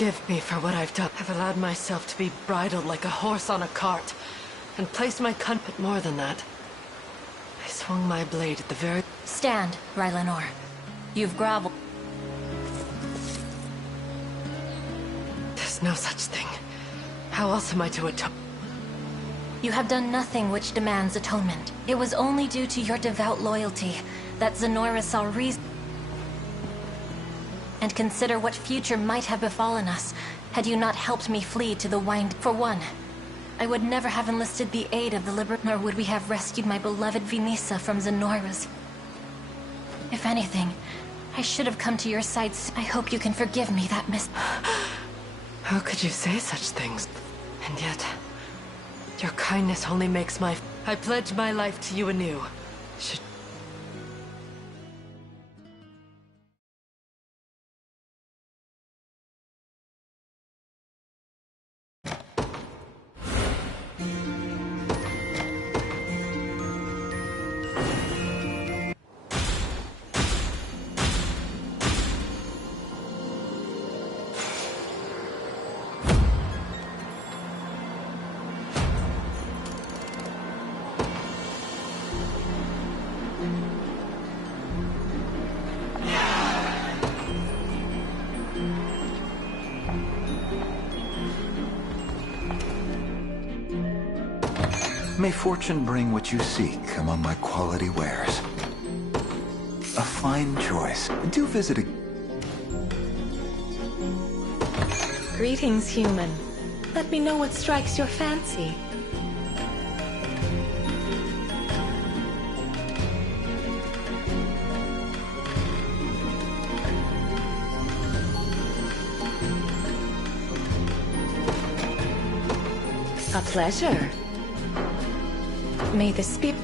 Forgive me for what I've done. I've allowed myself to be bridled like a horse on a cart, and placed my but more than that. I swung my blade at the very... Stand, Rylanor. You've groveled. There's no such thing. How else am I to atone? You have done nothing which demands atonement. It was only due to your devout loyalty that Zenora saw reason. And consider what future might have befallen us had you not helped me flee to the wind. For one, I would never have enlisted the aid of the Liberator, nor would we have rescued my beloved Vinisa from Zenora's. If anything, I should have come to your side. I hope you can forgive me that How could you say such things? And yet, your kindness only makes my... I pledge my life to you anew. Should... May fortune bring what you seek among my quality wares. A fine choice. Do visit a... Greetings, human. Let me know what strikes your fancy. A pleasure. May this be...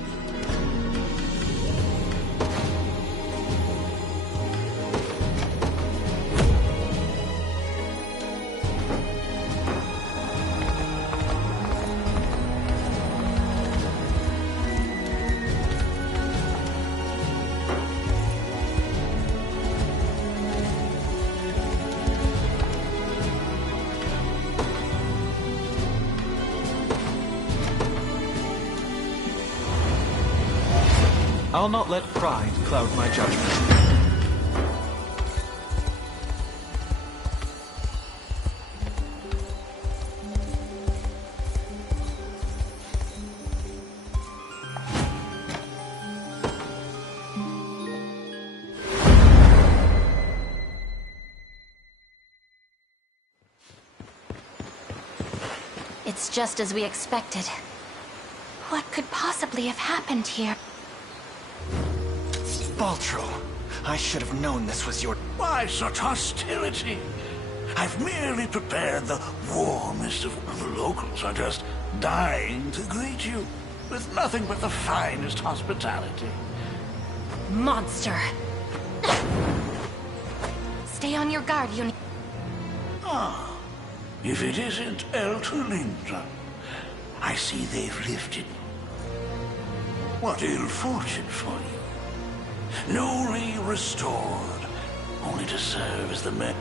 I'll not let pride cloud my judgment. It's just as we expected. What could possibly have happened here? Baltro, I should have known this was your... Why such hostility? I've merely prepared the warmest of the locals are just dying to greet you, with nothing but the finest hospitality. Monster! Stay on your guard, you... Ah, if it isn't Elterlinda, I see they've lifted. What ill fortune for you. Newly restored, only to serve as the men.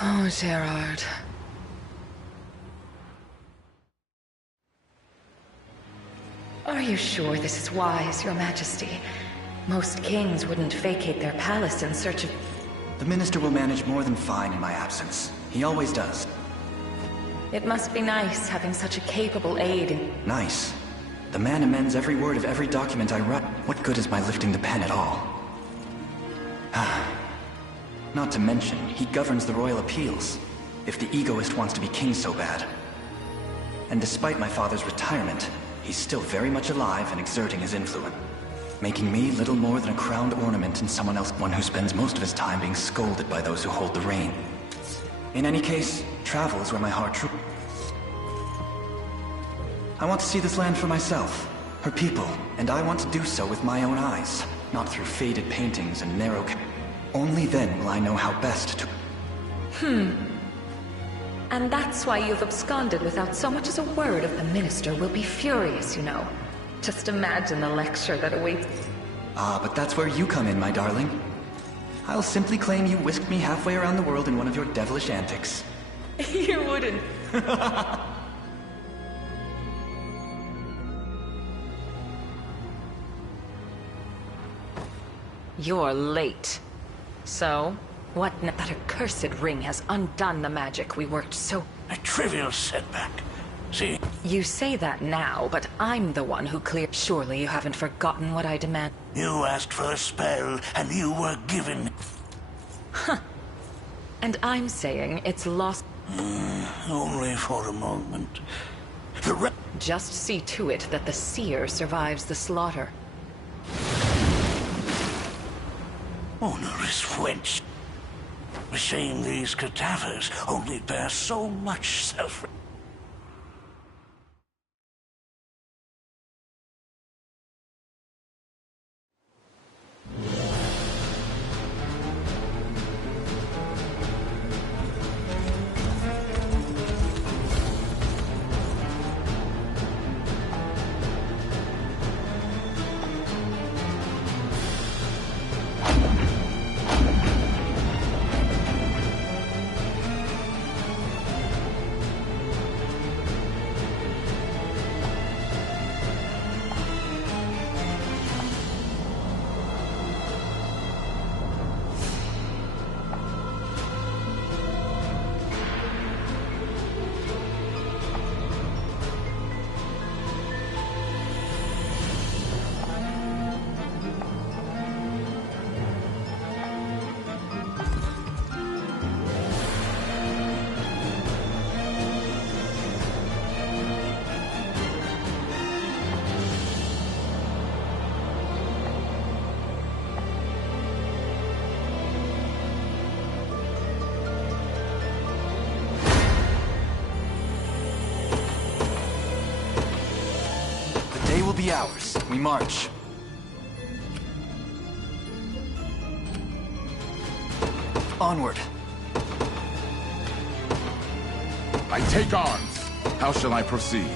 Oh, Gerard. Are you sure this is wise, Your Majesty? Most kings wouldn't vacate their palace in search of... The minister will manage more than fine in my absence. He always does. It must be nice having such a capable aide in... Nice. The man amends every word of every document I write. What good is my lifting the pen at all? Not to mention, he governs the royal appeals. If the egoist wants to be king so bad. And despite my father's retirement, he's still very much alive and exerting his influence, making me little more than a crowned ornament in someone else, one who spends most of his time being scolded by those who hold the reign. In any case, travel is where my heart truly... I want to see this land for myself, her people, and I want to do so with my own eyes, not through faded paintings and narrow... Only then will I know how best to... And that's why you've absconded without so much as a word of the Minister will be furious, you know. Just imagine the lecture that awaits. Ah, but that's where you come in, my darling. I'll simply claim you whisked me halfway around the world in one of your devilish antics. You wouldn't. You're late. So, what now? That accursed ring has undone the magic we worked so... A trivial setback. See? You say that now, but I'm the one who cleared... Surely you haven't forgotten what I demand. You asked for a spell, and you were given... And I'm saying it's lost... Only for a moment. Just see to it that the seer survives the slaughter. Onerous wench. A shame these cadavers only bear so much self... Will be ours. We march. Onward. I take arms. How shall I proceed?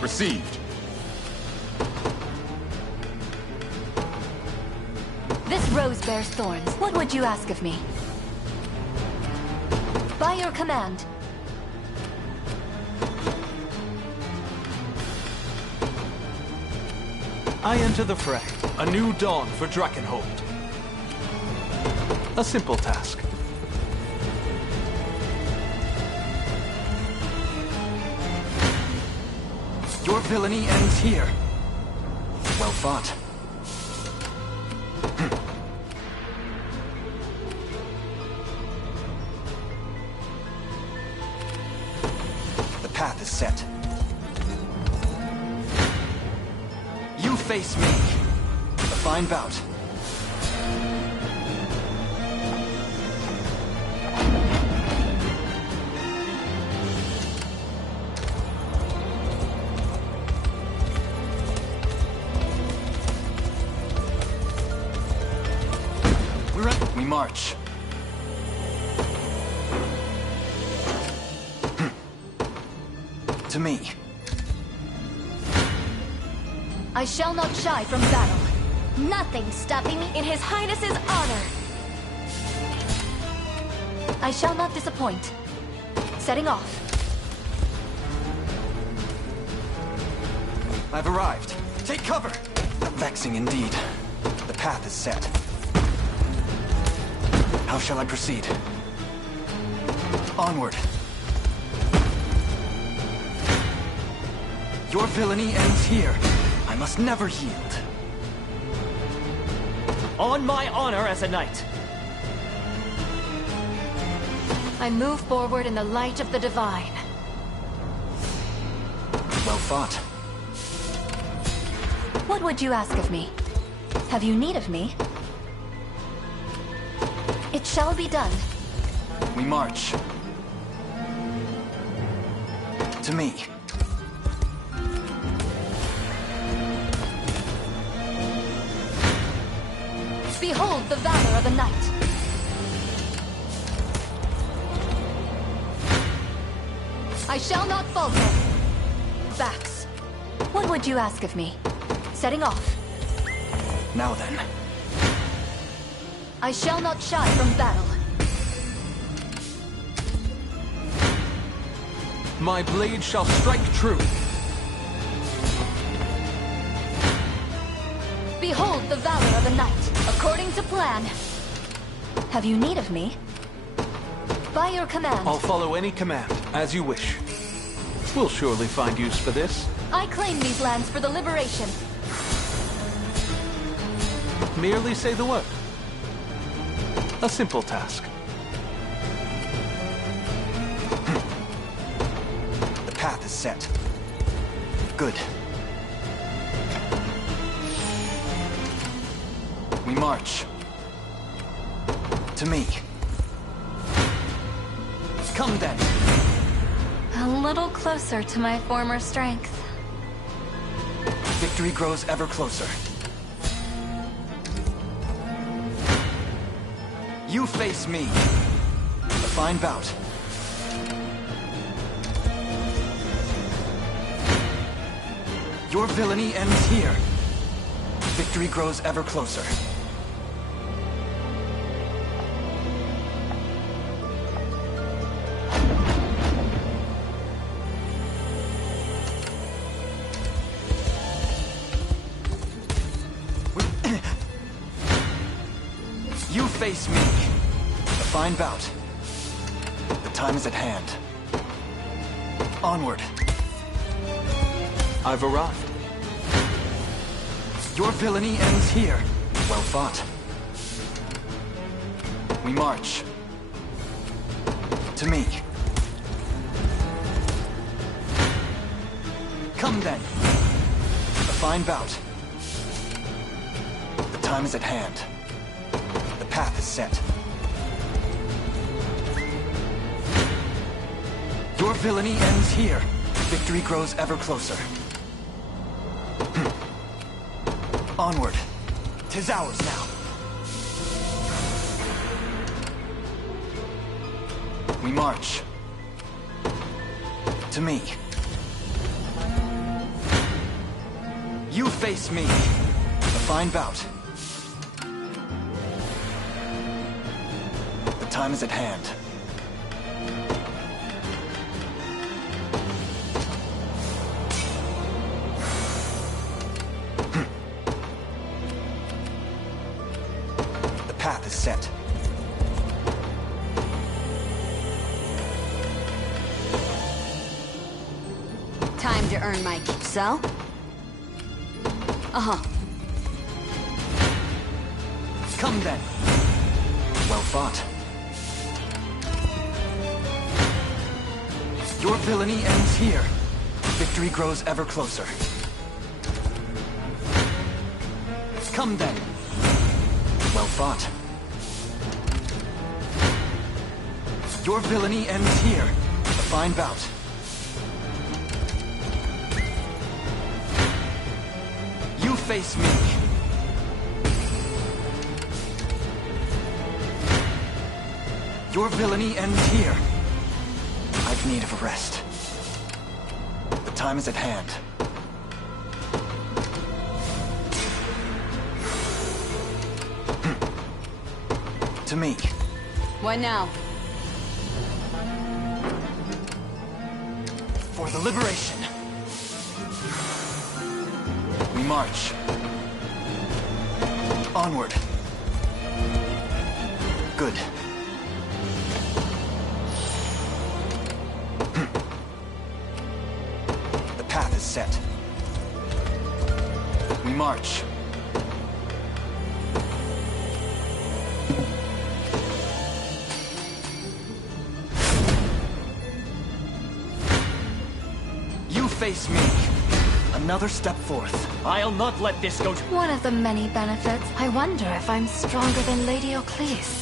Received. This rose bears thorns. What would you ask of me? By your command. I enter the fray. A new dawn for Drakenhold. A simple task. Your villainy ends here. Well fought. The path is set. You face me. A fine bout. We march. To me. I shall not shy from battle. Nothing stopping me in His Highness's honor. I shall not disappoint. Setting off. I've arrived. Take cover! Vexing indeed. The path is set. How shall I proceed? Onward. Your villainy ends here. I must never yield. On my honor as a knight. I move forward in the light of the divine. Well fought. What would you ask of me? Have you need of me? It shall be done. We march. To me. Behold! Behold the valor of a knight. I shall not falter. Backs. What would you ask of me? Setting off. Now then. I shall not shy from battle. My blade shall strike true. Behold the valor of a knight, according to plan. Have you need of me? By your command. I'll follow any command, as you wish. We'll surely find use for this. I claim these lands for the liberation. Merely say the word. A simple task. The path is set. Good. We march. To me. Come then. A little closer to my former strength. Victory grows ever closer. You face me. A fine bout. Your villainy ends here. Victory grows ever closer. You face me. A fine bout. The time is at hand. Onward. I've arrived. Your villainy ends here. Well fought. We march. To me. Come then. A fine bout. The time is at hand. The path is set. Your villainy ends here. Victory grows ever closer. Onward. 'Tis ours now. We march. To me. You face me. A fine bout. The time is at hand. The path is set. Time to earn my keep. So? Uh-huh. Come then. Well fought. Your villainy ends here. Victory grows ever closer. Come then. Well fought. Your villainy ends here. A fine bout. You face me. Your villainy ends here. I've need of a rest. The time is at hand. To me. What now? For the liberation. We march. Onward. Good. The path is set. We march. You face me. Another step forth. I'll not let this go to... One of the many benefits. I wonder if I'm stronger than Lady Oclese.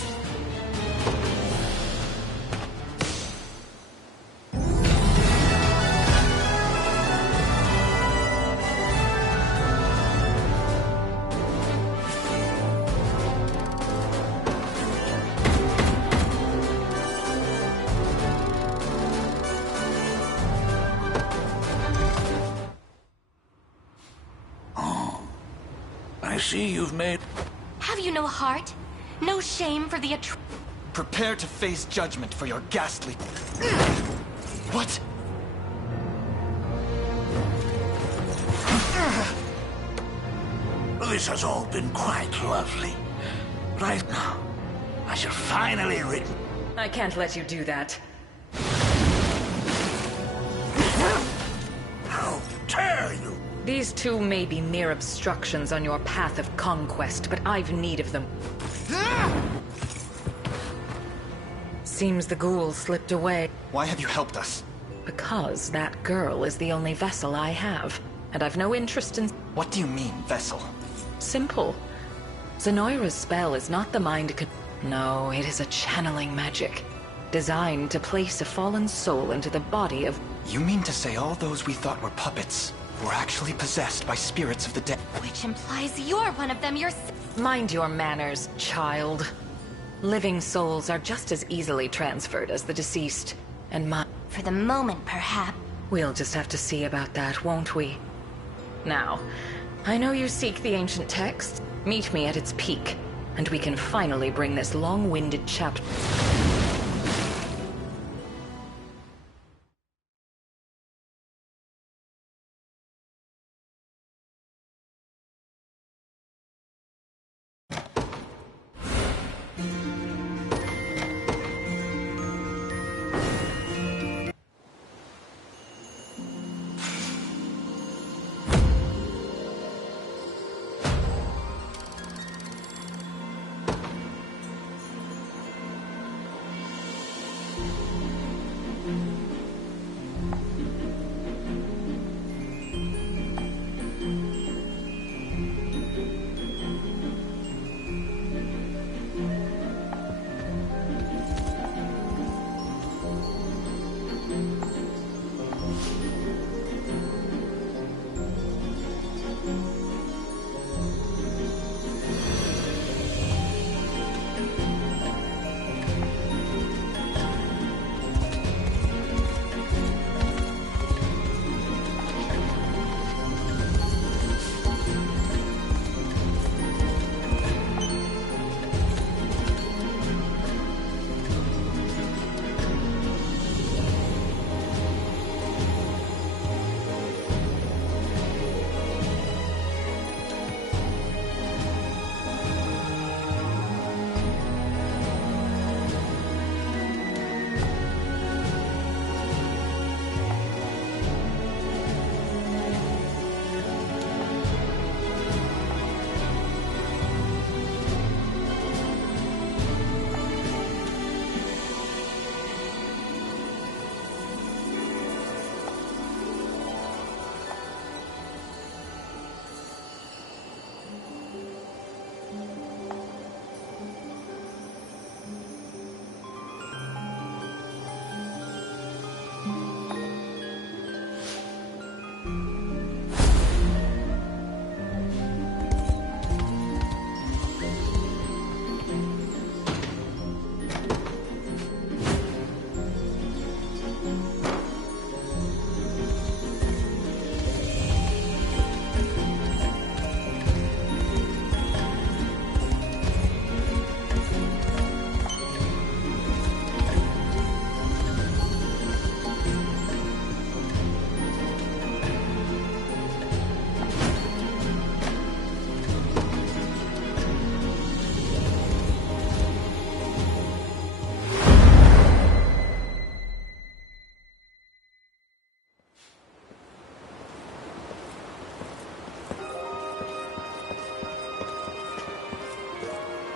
I see you've made... Have you no heart? No shame for the Prepare to face judgment for your ghastly... What? This has all been quite lovely. Right now, I shall finally rid... I can't let you do that. How dare you! These two may be mere obstructions on your path of conquest, but I've need of them. Seems the ghoul slipped away. Why have you helped us? Because that girl is the only vessel I have, and I've no interest in... What do you mean, vessel? Simple. Zenoira's spell is not the mind No, it is a channeling magic, designed to place a fallen soul into the body of... You mean to say all those we thought were puppets were actually possessed by spirits of the dead? Which implies you're one of them yourself. Mind your manners, child. Living souls are just as easily transferred as the deceased, and For the moment, perhaps. We'll just have to see about that, won't we? Now, I know you seek the ancient text. Meet me at its peak, and we can finally bring this long-winded chapter...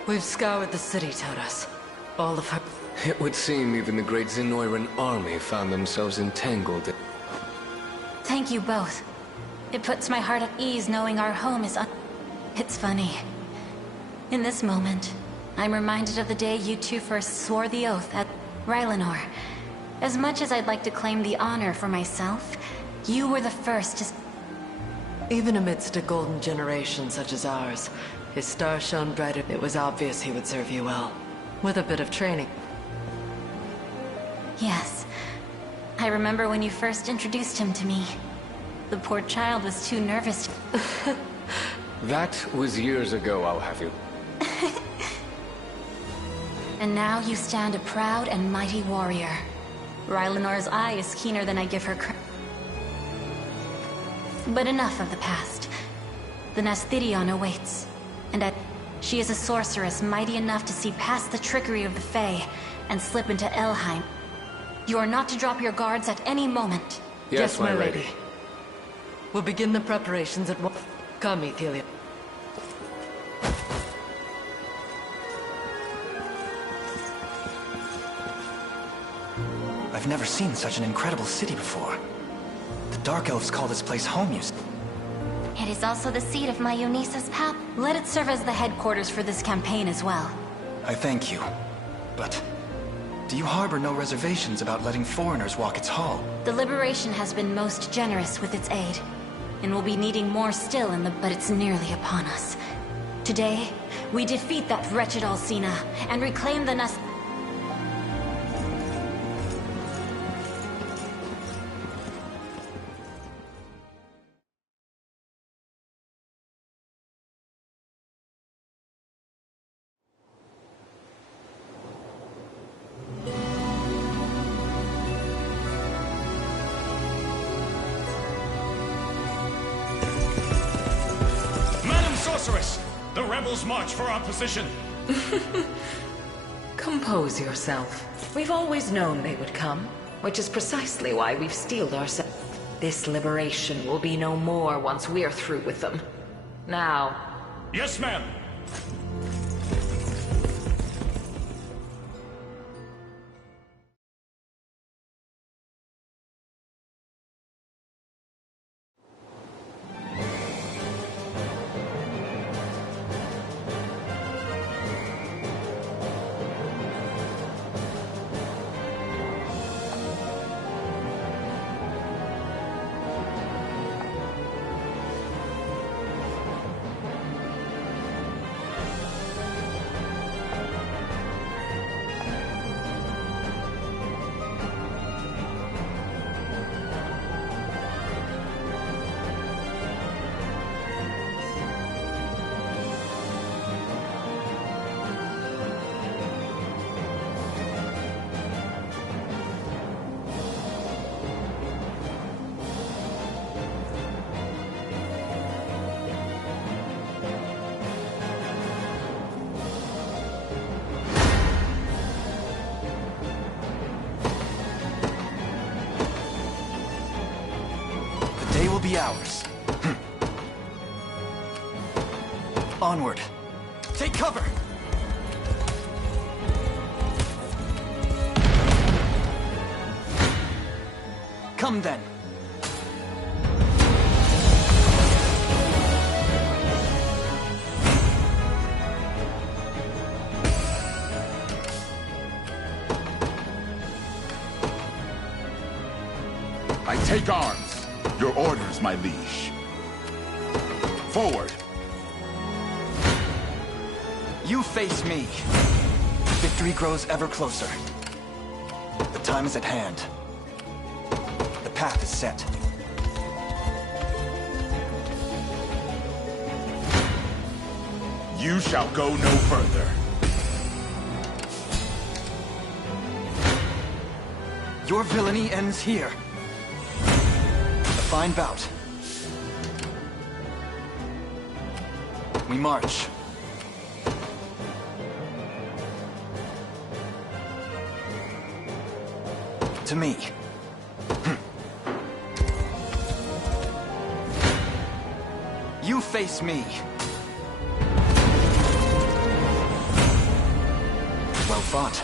We've scoured the city, Todos. All of her... It would seem even the great Zenoiran army found themselves entangled. Thank you both. It puts my heart at ease knowing our home is It's funny. In this moment, I'm reminded of the day you two first swore the oath at Rylanor. As much as I'd like to claim the honor for myself, you were the first to... Even amidst a golden generation such as ours, his star shone brighter. It was obvious he would serve you well. With a bit of training. Yes. I remember when you first introduced him to me. The poor child was too nervous. That was years ago, I'll have you. And now you stand a proud and mighty warrior. Rylenor's eye is keener than I give her credit. But enough of the past. The Nasthirion awaits, and she is a sorceress mighty enough to see past the trickery of the Fae and slip into Elheim. You are not to drop your guards at any moment. Yes, my lady. We'll begin the preparations at once. Come, Ethelia. I've never seen such an incredible city before. The Dark Elves call this place home, you see. It is also the seat of my Eunice's pal. Let it serve as the headquarters for this campaign as well. I thank you. But do you harbor no reservations about letting foreigners walk its hall? The Liberation has been most generous with its aid, and will be needing more still but it's nearly upon us. Today, we defeat that wretched Alcina, and reclaim the Sorceress! The rebels march for our position! Compose yourself. We've always known they would come, which is precisely why we've steeled ourselves. This liberation will be no more once we're through with them. Now... Yes, ma'am! Be ours. Onward. Take cover! Come then. I take arms. Your orders, my liege. Forward! You face me. Victory grows ever closer. The time is at hand. The path is set. You shall go no further. Your villainy ends here. Fine bout. We march. To me. You face me. Well fought.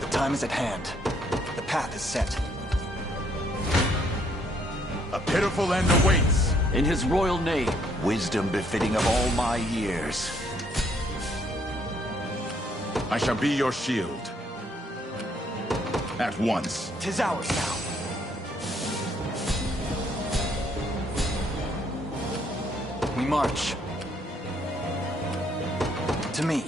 The time is at hand. The path is set. A pitiful end awaits. In his royal name, wisdom befitting of all my years. I shall be your shield. At once. 'Tis ours now. We march. To me.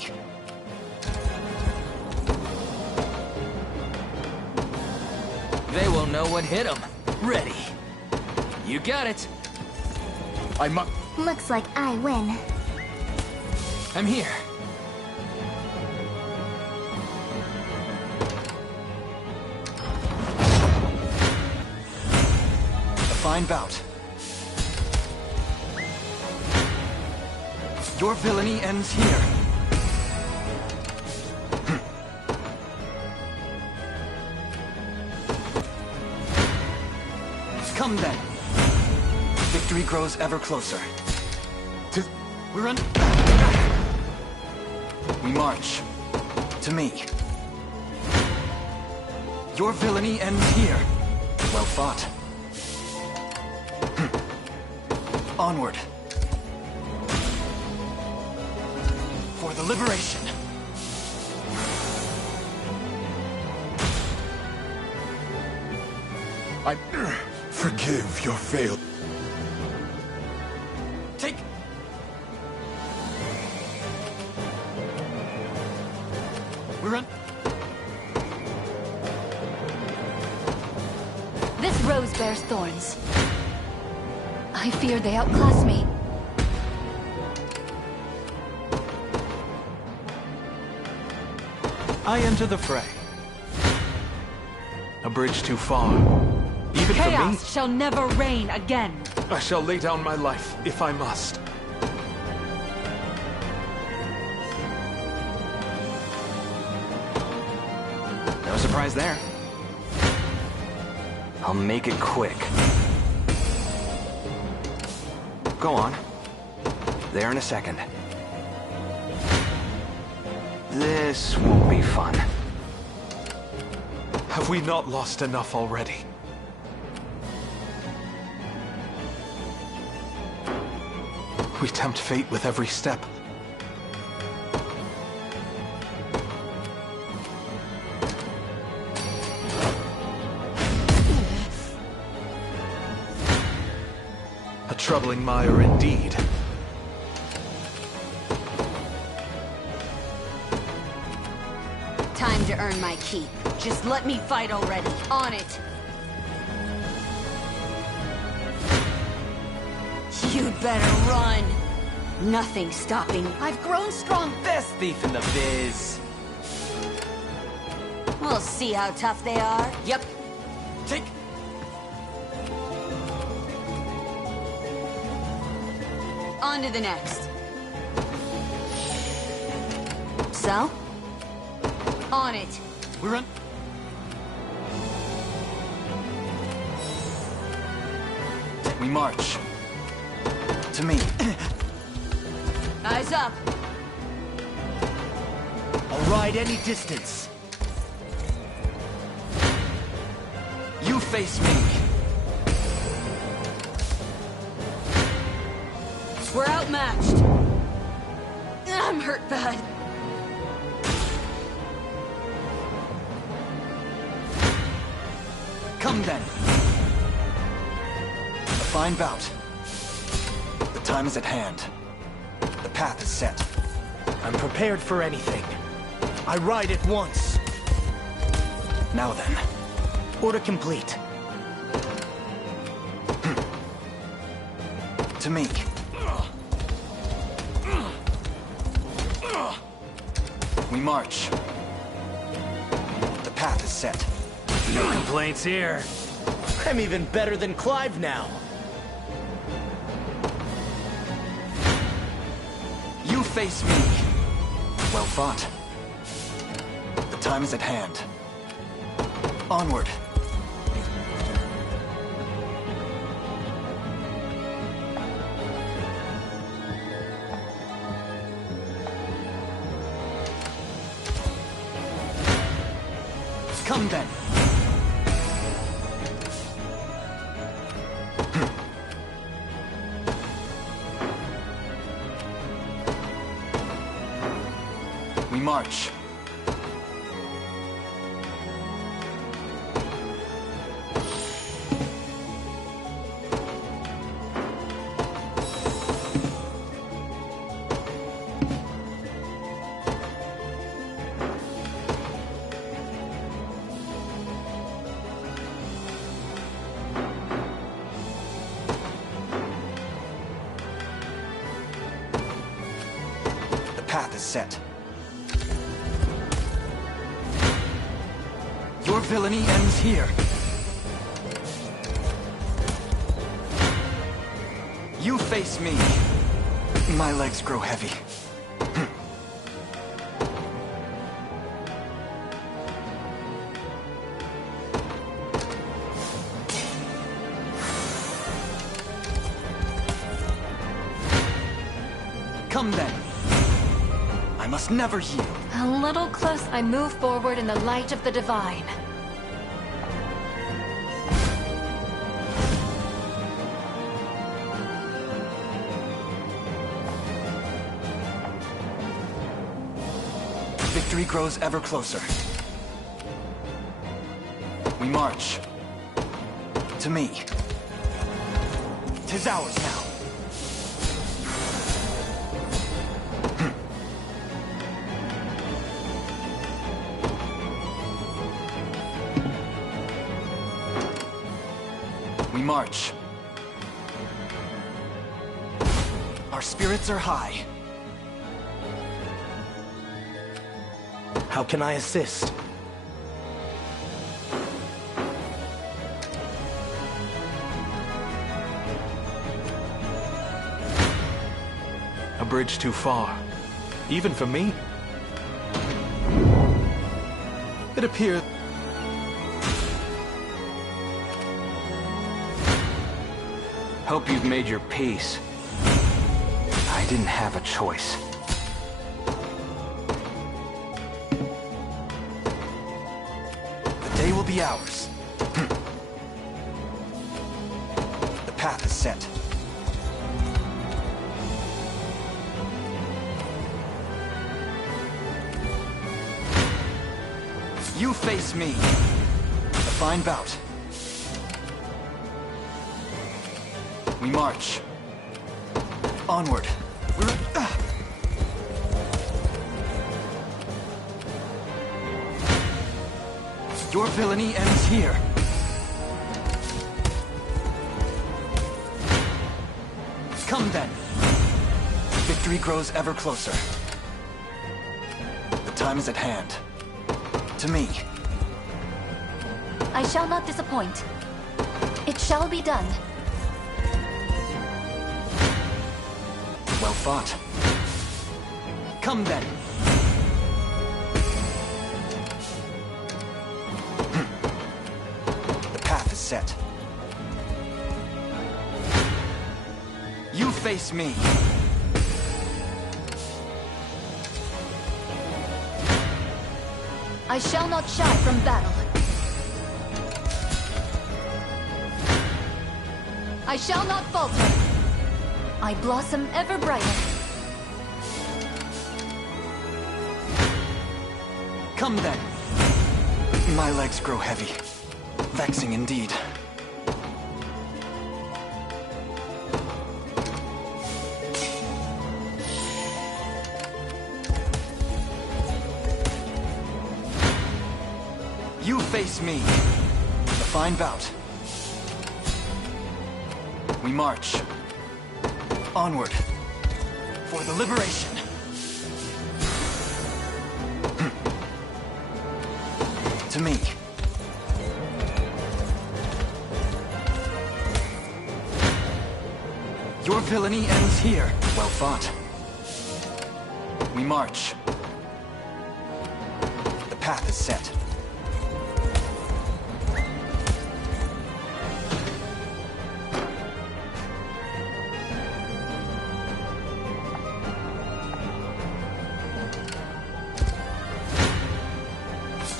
They won't know what hit them. Ready. You got it. I must... Looks like I win. I'm here. A fine bout. Your villainy ends here. Come then. Victory grows ever closer. We're on... We march. To me. Your villainy ends here. Well fought. Onward. For the liberation. I forgive your fail. Take... We're on... This rose bears thorns. I fear they outclass me. I enter the fray. A bridge too far. Even for me, Chaos shall never reign again. I shall lay down my life if I must. No surprise there. I'll make it quick. Go on. There in a second. This won't be fun. Have we not lost enough already? We tempt fate with every step. A troubling mire indeed. Time to earn my keep. Just let me fight already. On it. You'd better run. Nothing stopping. I've grown strong. Best thief in the biz. We'll see how tough they are. Yep. Take... On to the next. So? On it. We're on... We march. To me. Eyes up. I'll ride any distance. You face me. We're outmatched. I'm hurt bad. Come then. A fine bout. The time is at hand. The path is set. I'm prepared for anything. I ride it once. Now then. Order complete. To me. We march. The path is set. No complaints here. I'm even better than Clive now. You face me. Well fought. The time is at hand. Onward. Come then. We march. path is set. Your villainy ends here. You face me. My legs grow heavy. Come then. I must never yield. A little close, I move forward in the light of the divine. Victory grows ever closer. We march. To me. 'Tis ours now. We march. Our spirits are high. How can I assist? A bridge too far. Even for me? It appears... Hope you've made your peace. I didn't have a choice. The day will be ours. The path is set. You face me. A fine bout. We march. Onward. Your villainy ends here. Come then. Victory grows ever closer. The time is at hand. To me. I shall not disappoint. It shall be done. Well fought. Come then. The path is set. You face me. I shall not shy from battle. I shall not falter. I blossom ever brighter. Come then. My legs grow heavy. Vexing indeed. You face me. A fine bout. We march. Onward. For the liberation. To me. Your villainy ends here. Well fought. We march. The path is set.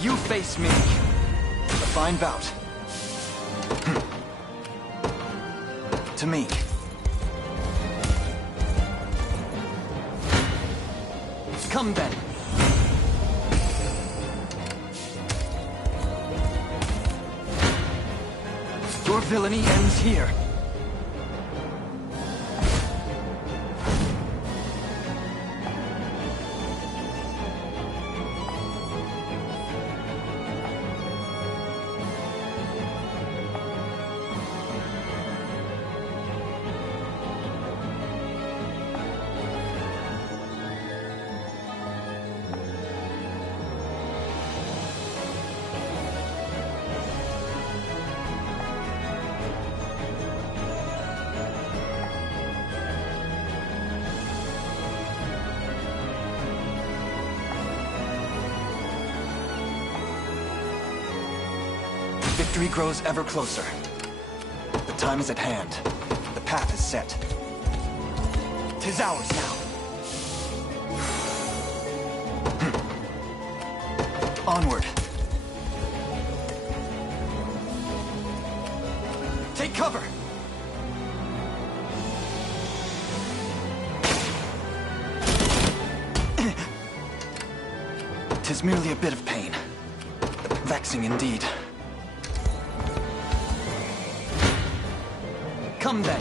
You face me. A fine bout. To me. Come then. Your villainy ends here. Victory grows ever closer. The time is at hand. The path is set. 'Tis ours now. Onward. Take cover! 'Tis merely a bit of pain. Vexing indeed. Come then.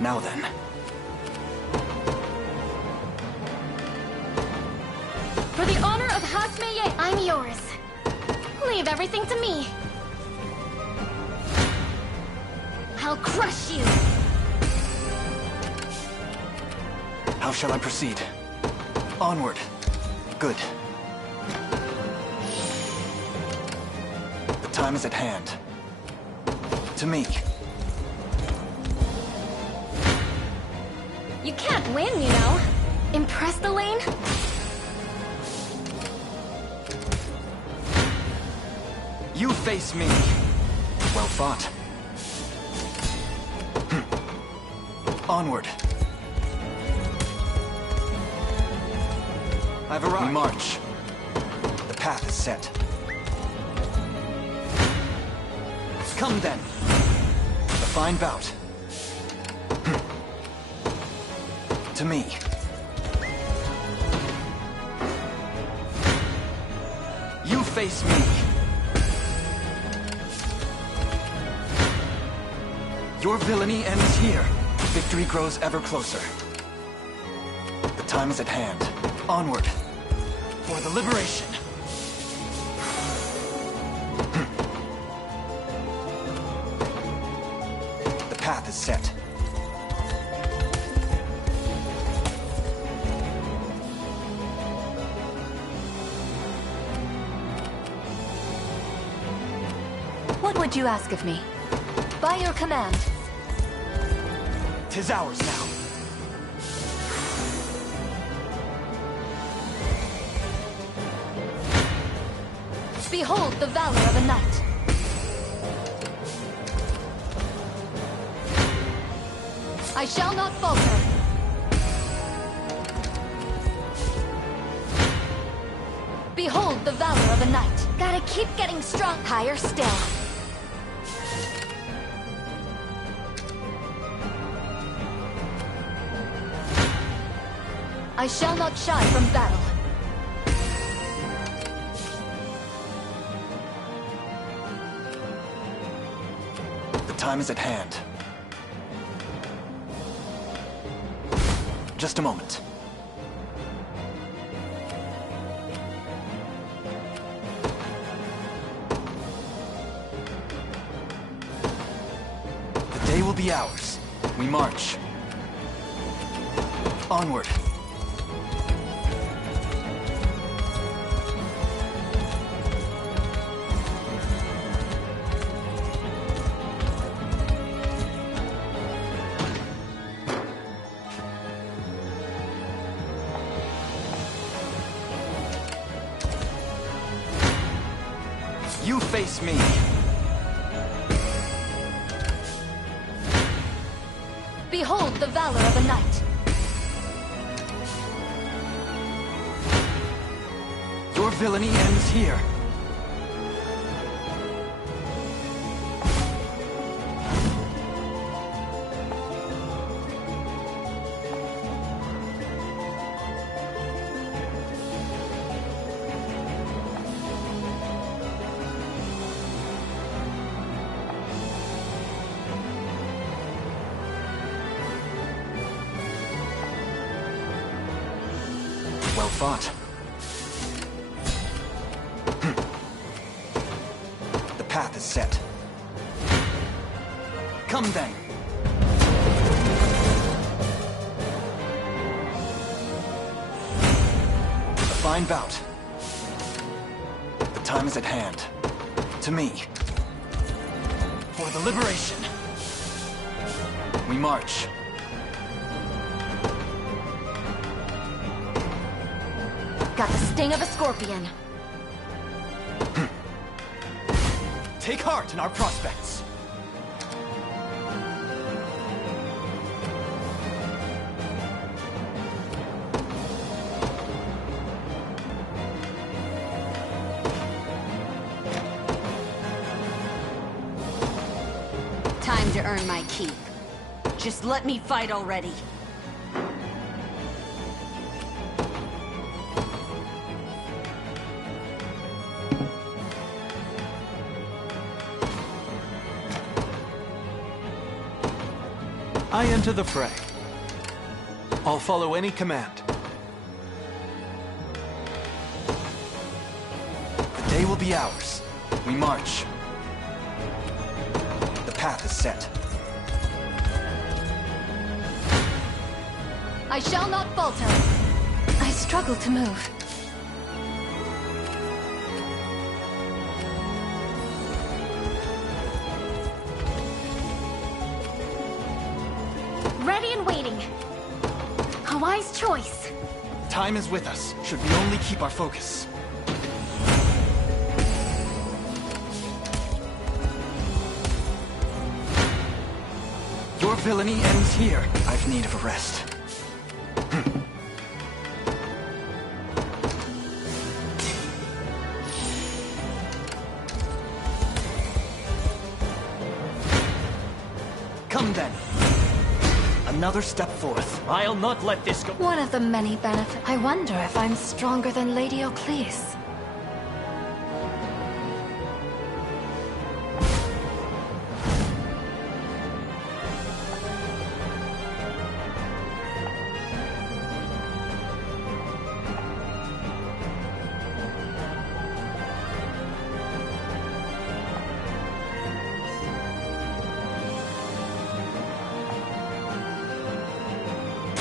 Now then. For the honor of Hasmeye, I'm yours. Leave everything to me. I'll crush you! How shall I proceed? Onward. Good. The time is at hand. To me. You can't win, you know. Impressed, Elaine? You face me. Well fought. Onward. I've arrived. We march. The path is set. Come then. A fine bout. To me. You face me. Your villainy ends here. Victory grows ever closer. The time is at hand. Onward. For the liberation. The path is set. What would you ask of me? By your command. 'Tis ours now. Behold the valor of a knight. I shall not falter. Behold the valor of a knight. Gotta keep getting strong. Higher still. I shall not shy from battle. The time is at hand. Just a moment. The day will be ours. We march. Onward. You face me. Behold the valor of a knight. Your villainy ends here. Well fought. The path is set. Come then. A fine bout. The time is at hand. To me. For the liberation. We march. got the sting of a scorpion. Take heart in our prospects. Time to earn my keep. Just let me fight already. I enter the fray. I'll follow any command. The day will be ours. We march. The path is set. I shall not falter. I struggle to move. Ready and waiting. A wise choice. Time is with us, should we only keep our focus. Your villainy ends here. I've need of a rest. Come then. Another step forth. I'll not let this go. One of the many benefits. I wonder if I'm stronger than Lady Ocleus.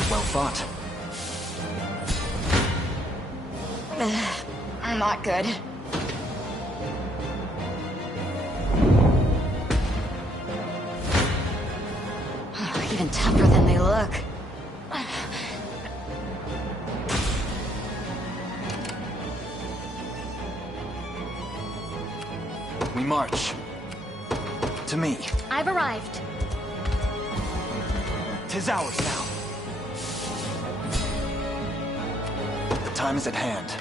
Well fought. Not good. Even tougher than they look. We march. To me. I've arrived. 'Tis ours now. The time is at hand.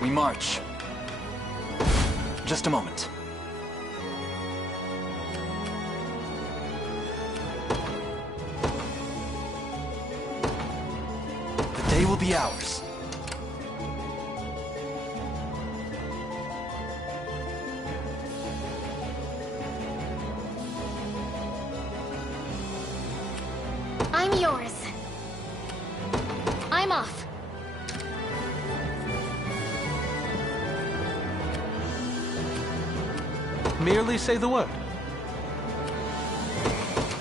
We march. Just a moment. The day will be ours. I'm yours. I'm off. Merely say the word.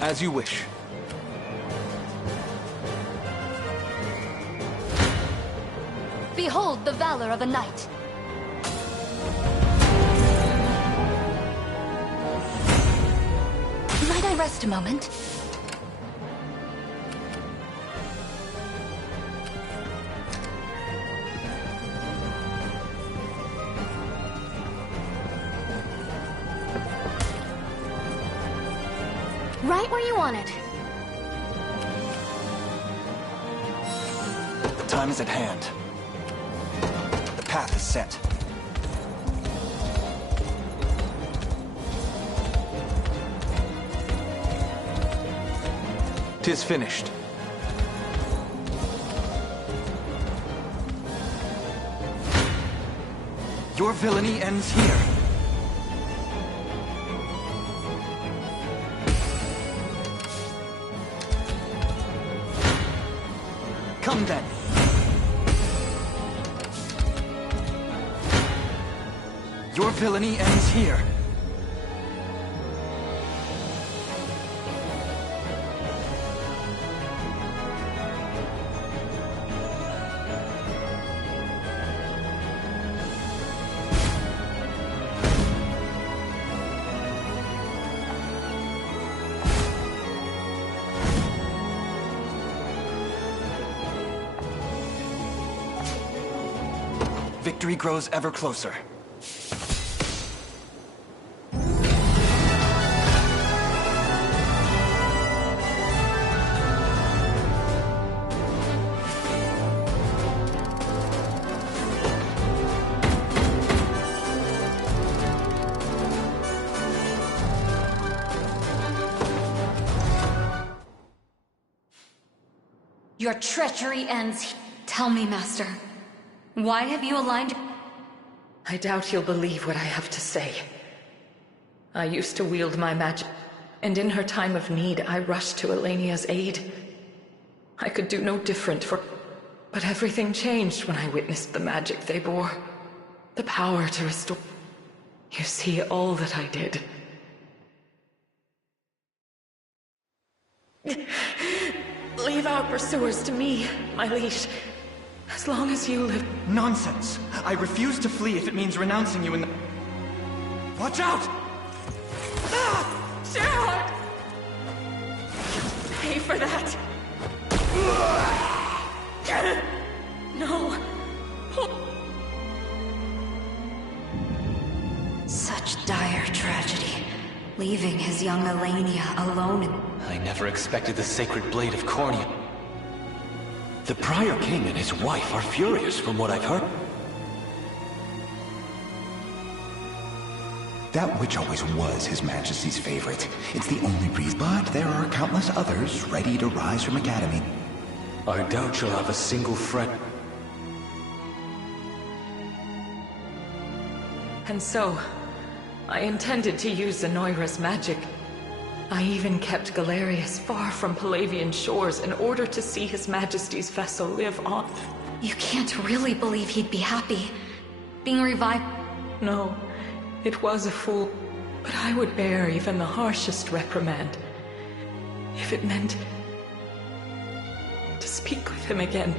As you wish. Behold the valor of a knight. Might I rest a moment? Right where you want it. The time is at hand. The path is set. 'Tis finished. Your villainy ends here. Come then. Your villainy ends here. Victory grows ever closer. Your treachery ends here. Tell me, Master, why have you aligned... I doubt you'll believe what I have to say. I used to wield my magic, and in her time of need, I rushed to Elenia's aid. I could do no different for... But everything changed when I witnessed the magic they bore. The power to restore... You see, all that I did... Leave our pursuers to me, my liege. As long as you live... Nonsense! I refuse to flee if it means renouncing you in the... Watch out! Gerard! Pay for that! No! Such dire tragedy. Leaving his young Elenia alone in... I never expected the sacred blade of Cornea. The prior king and his wife are furious from what I've heard. That witch always was His Majesty's favorite. It's the only reason, but there are countless others ready to rise from Academy. I doubt she'll have a single friend. And so, I intended to use Zenoira's magic. I even kept Galerius far from Palavian shores in order to see His Majesty's vessel live on. You can't really believe he'd be happy. Being revived... No, it was a fool. But I would bear even the harshest reprimand. If it meant... to speak with him again.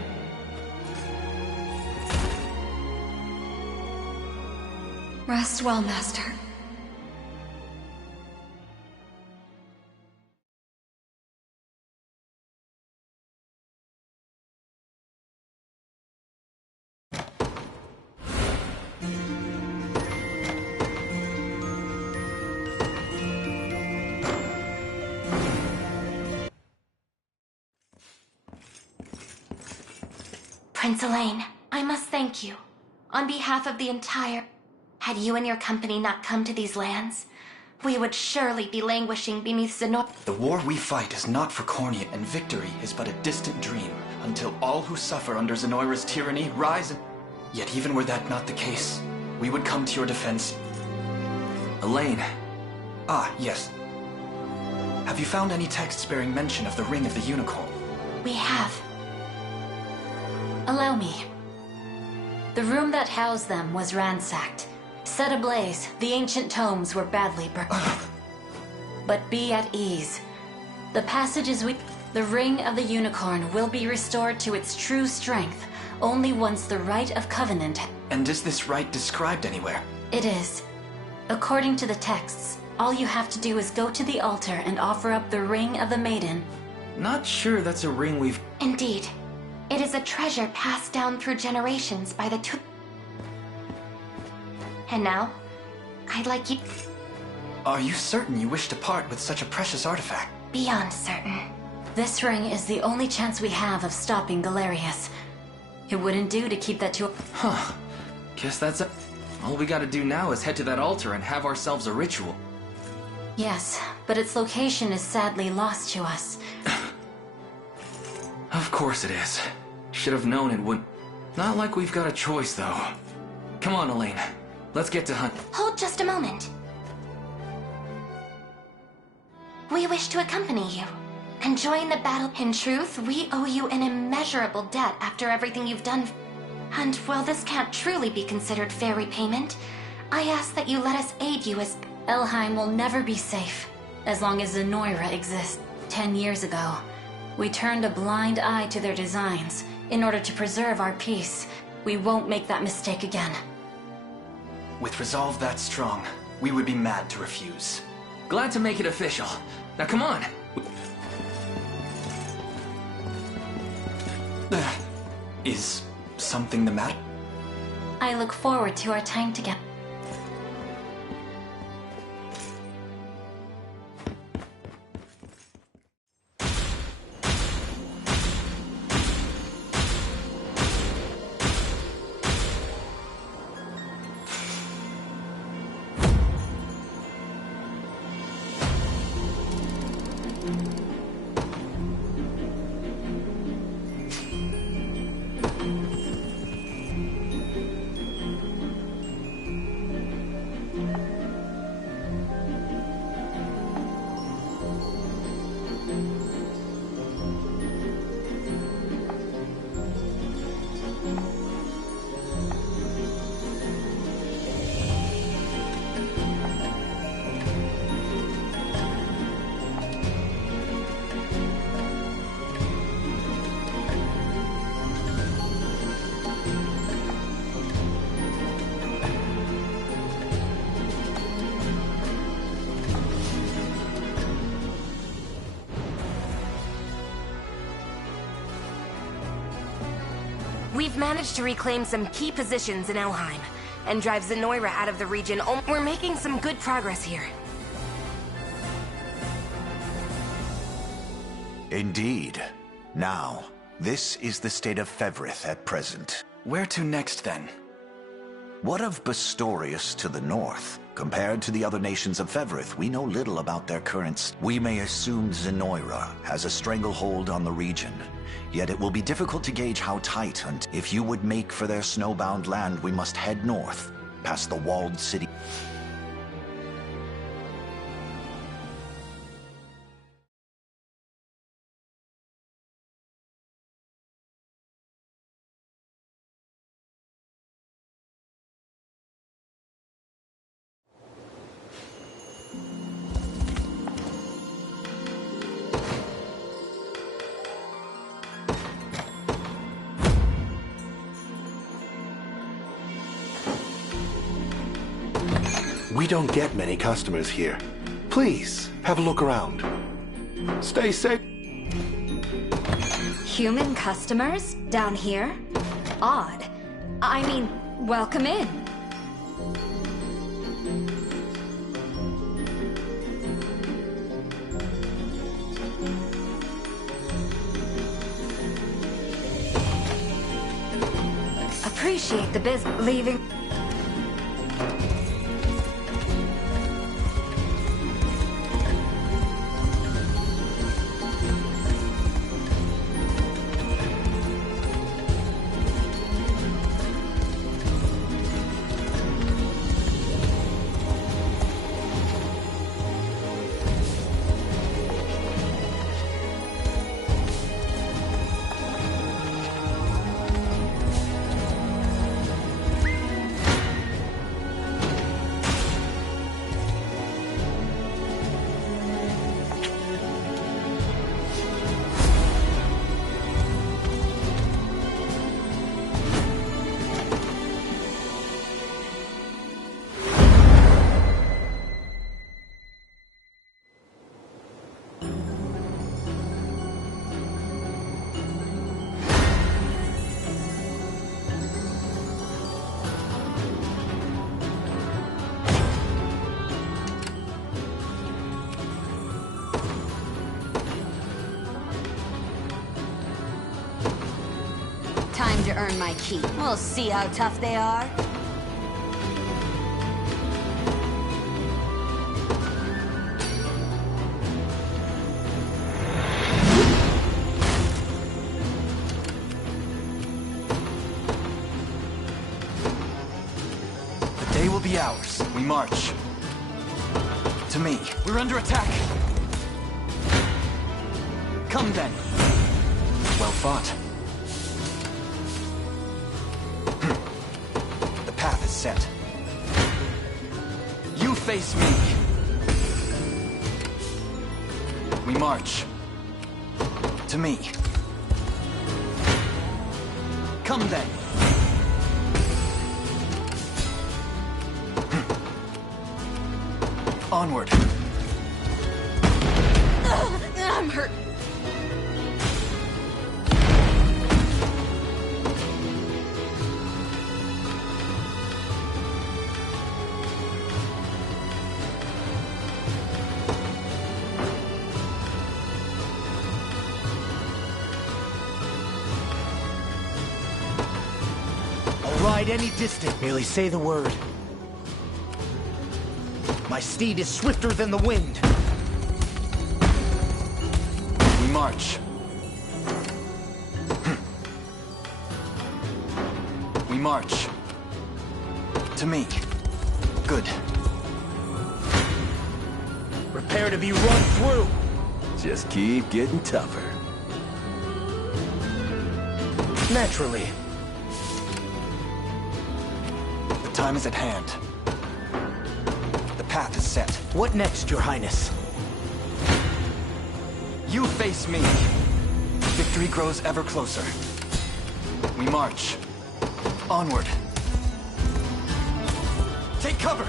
Rest well, Master. Prince Elaine, I must thank you. On behalf of the entire... Had you and your company not come to these lands, we would surely be languishing beneath Zenor... The war we fight is not for Cornea, and victory is but a distant dream, until all who suffer under Zenoira's tyranny rise and... Yet even were that not the case, we would come to your defense. Elaine. Ah, yes. Have you found any texts bearing mention of the Ring of the Unicorn? We have. Allow me. The room that housed them was ransacked. Set ablaze, the ancient tomes were badly burned. But be at ease. The passages we... The Ring of the Unicorn will be restored to its true strength only once the Rite of Covenant... And is this rite described anywhere? It is. According to the texts, all you have to do is go to the altar and offer up the Ring of the Maiden. Not sure that's a ring we've... Indeed. It is a treasure passed down through generations by the two... And now, I'd like you... Are you certain you wish to part with such a precious artifact? Beyond certain. This ring is the only chance we have of stopping Galerius. It wouldn't do to keep that to... Huh. Guess that's it. All we gotta do now is head to that altar and have ourselves a ritual. Yes, but its location is sadly lost to us. Of course it is. Should have known it wouldn't. Not like we've got a choice, though. Come on, Elaine. Let's get to hunt. Hold just a moment. We wish to accompany you and join the battle. In truth, we owe you an immeasurable debt after everything you've done. And while this can't truly be considered fair repayment, I ask that you let us aid you as... Elheim will never be safe as long as Zenoira exists. 10 years ago, we turned a blind eye to their designs in order to preserve our peace. We won't make that mistake again. With resolve that strong, we would be mad to refuse. Glad to make it official. Now come on! Is something the matter? I look forward to our time together. We've managed to reclaim some key positions in Elheim, and drive Zenoira out of the region. We're making some good progress here. Indeed. Now, this is the state of Fevrith at present. Where to next, then? What of Bastorius to the north? Compared to the other nations of Fevrith, we know little about their currents. We may assume Zenoira has a stranglehold on the region. Yet it will be difficult to gauge how tight, and if you would make for their snowbound land, we must head north, past the walled city. We don't get many customers here. Please, have a look around. Stay safe. Human customers? Down here? Odd. I mean, welcome in. appreciate the leaving. Time to earn my keep. We'll see how tough they are. The day will be ours. We march. To me. We're under attack. Come then. Well fought. The path is set. You face me. We march. To me. Come then. Onward. I'm hurt. Ride any distance, merely say the word. My steed is swifter than the wind. We march. We march. To me. Good. Prepare to be run through. Just keep getting tougher. Naturally. The time is at hand. The path is set. What next, Your Highness? You face me. Victory grows ever closer. We march. Onward. Take cover!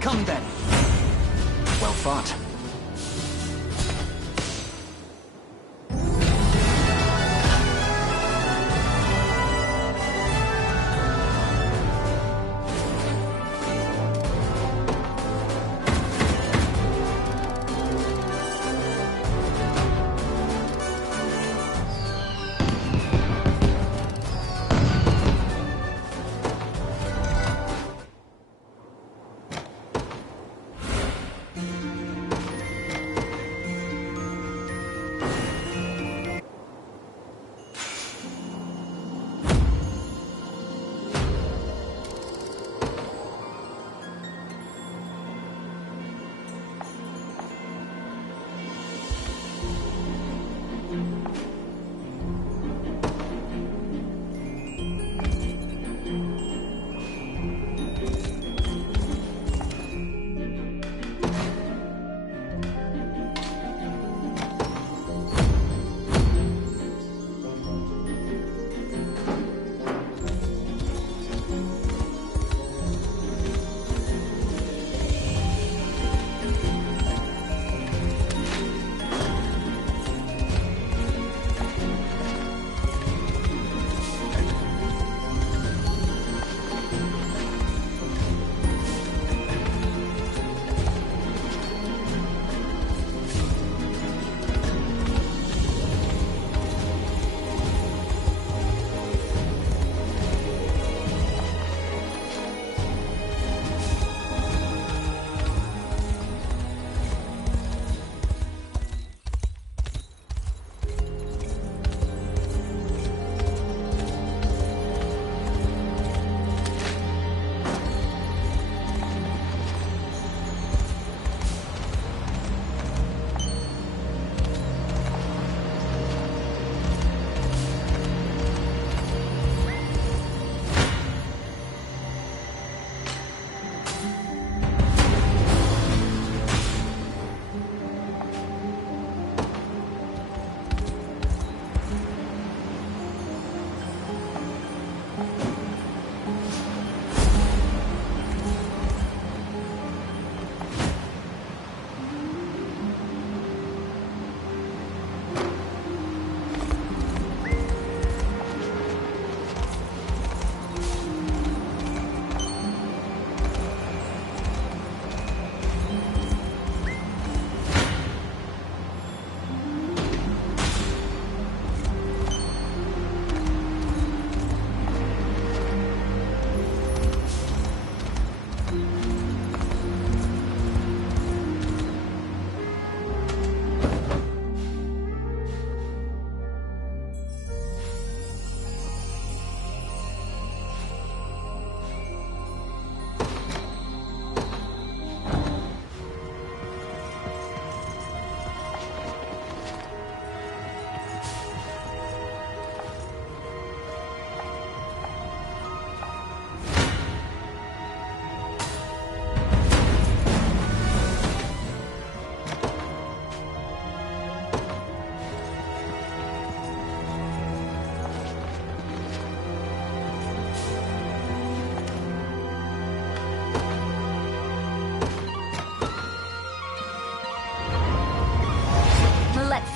Come then. Well fought.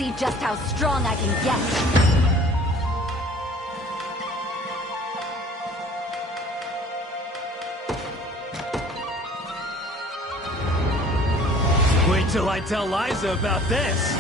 see just how strong I can get. Wait till I tell Liza about this!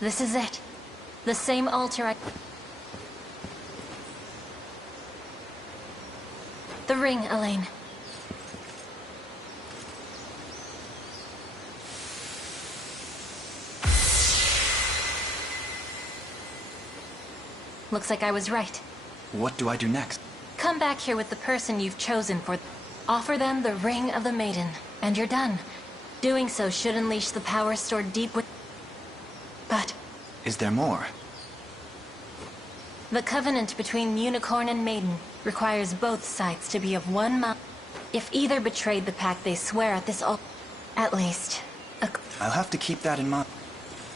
This is it. The same altar I... The ring, Elaine. Looks like I was right. What do I do next? Come back here with the person you've chosen for... Offer them the Ring of the Maiden, and you're done. Doing so should unleash the power stored deep within... But... Is there more? The covenant between Unicorn and Maiden requires both sides to be of one mind. If either betrayed the pact they swear at this altar... At least... I'll have to keep that in mind.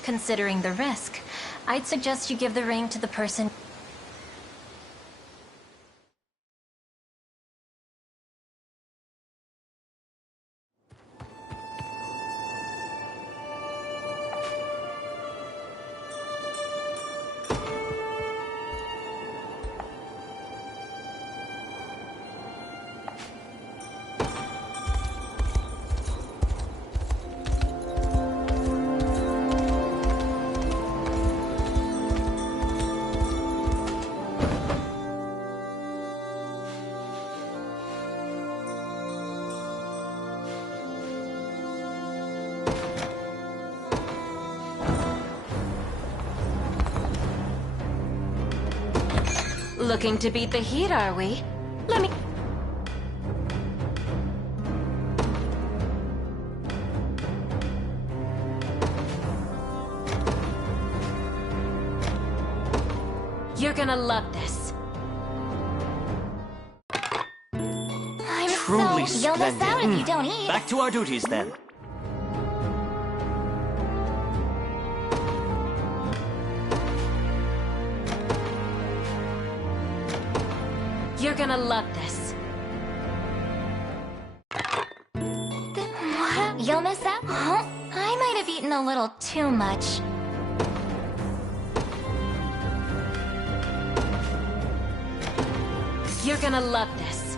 Considering the risk, I'd suggest you give the ring to the person... Looking to beat the heat, are we? Let me... You're gonna love this. I'm Truly so... You'll miss out if you don't eat. Back to our duties, then. You're gonna love this. What? You'll miss out? Huh? I might have eaten a little too much. You're gonna love this.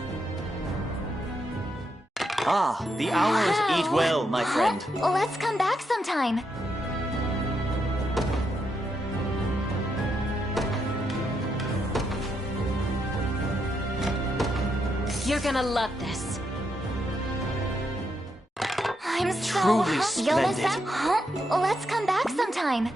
Ah, the hours eat well, my friend. Let's come back sometime. You're gonna love this. I'm so Truly splendid. Let's come back sometime.